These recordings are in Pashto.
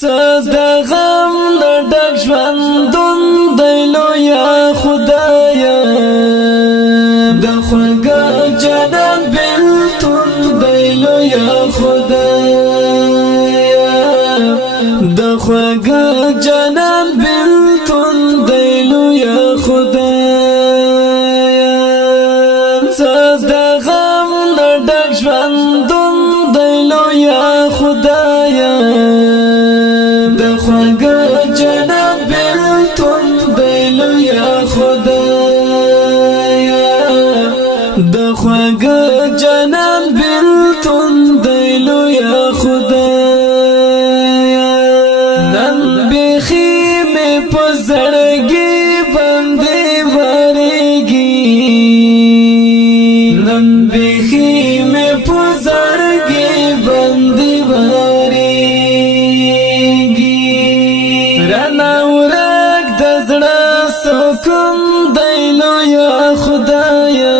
صدا غم ډک ژوندون دی لویا خدایا د خوږه جنان بلتون دی لویا خدایا د خوږه جنان بلتون دی لویا خدایا صدا غم ډک ژوندون دی لویا خدایا د خوږه جنان بلتون دی لویا خدایا د خوږه جنان بلتون دی لویا خدایا نن بیخي مې په زړګي باندې وریږي نن بیخي مې په زړګي باندې سکون دی لویا خدایا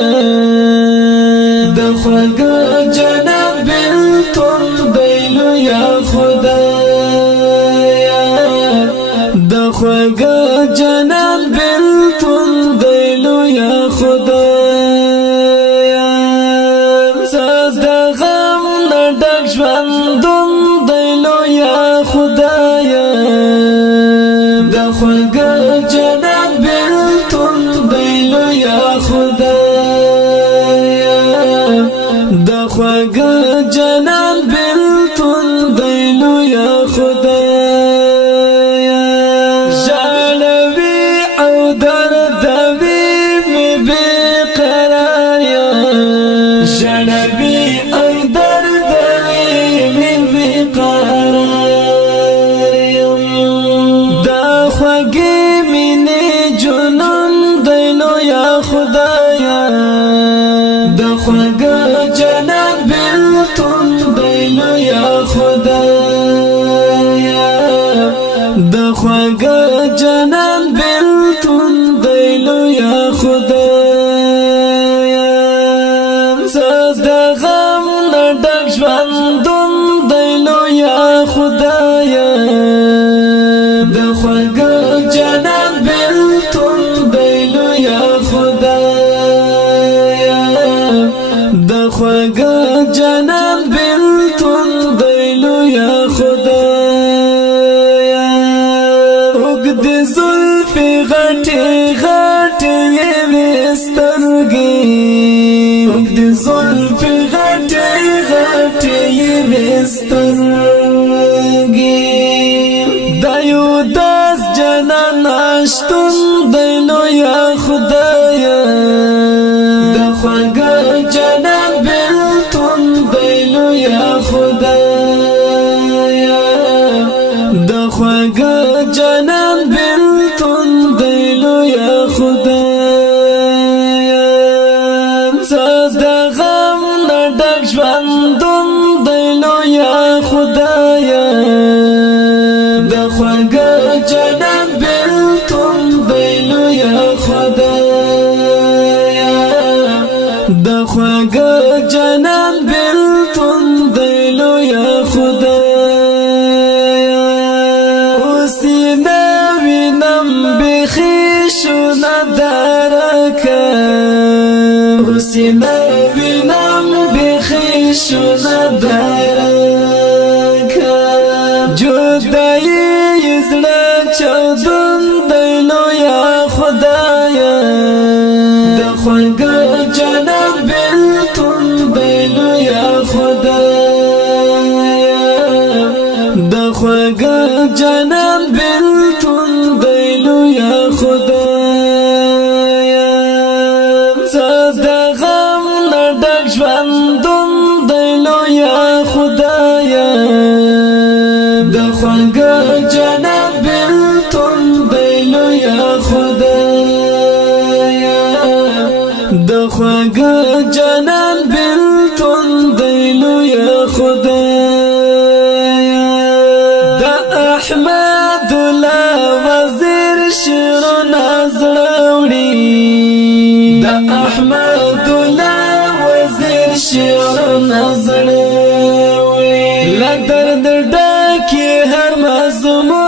د خوږه جنان بلتون دی لویا خدایا د خوږه جنان بلتون دی لویا خدایا صدا غم ډک ژوندون دی لویا خدایا د خوږه جنان بلتون دی لویا خدایا د خوږه جنان بلتون دی لویا خدایا ژړوي او دردوي مې بې قراریا ژړوي او دردوي مې بې قراریا دا خوږې خدایا د خوږه جنان بلتون دی لویا خدایا د خوږه جنان بلتون دی لویا خدایا صدا غم ډک ژوندون دی لویا خدایا د خوږه جنان بلتون دی لویا خدایا د خوږه جنان بلتون دی لویا خدایا اوږد زلفې غټې غټې یې سترګې اوږد زلفې غټې غټې یې سترګې دا یو داس جنان شتون دی لویا خدایا د خوږه جنان بلتون دی لویا خدایا د خوږه جنان بلتون دی لویا خدایا صدا غم ډک ژوندون دی لویا خدایا د خوږه جنان بلتون دی لویا خدایا د خوږه جنان بلتون دی لویا خدایا اوسینه وینم بیخي شونه درکه اوسینه وینم بیخي شونه درکه جدایي زړه چودون دی لویا خدایا د خوږه جنان بلتون دی لویا خدایا د خوږه جنان بلتون دی لویا خدایا صدا غم ډک ژوندون دی لویا خدایا د خوږه جنان بلتون دی لویا خدایا د خوږه جنان بلتون دی لویا خدایا د احمد الله وزیر شعرونه زړوړي د احمد الله وزیر شعرونه زړوړي لا درد ډکه هر مز زمو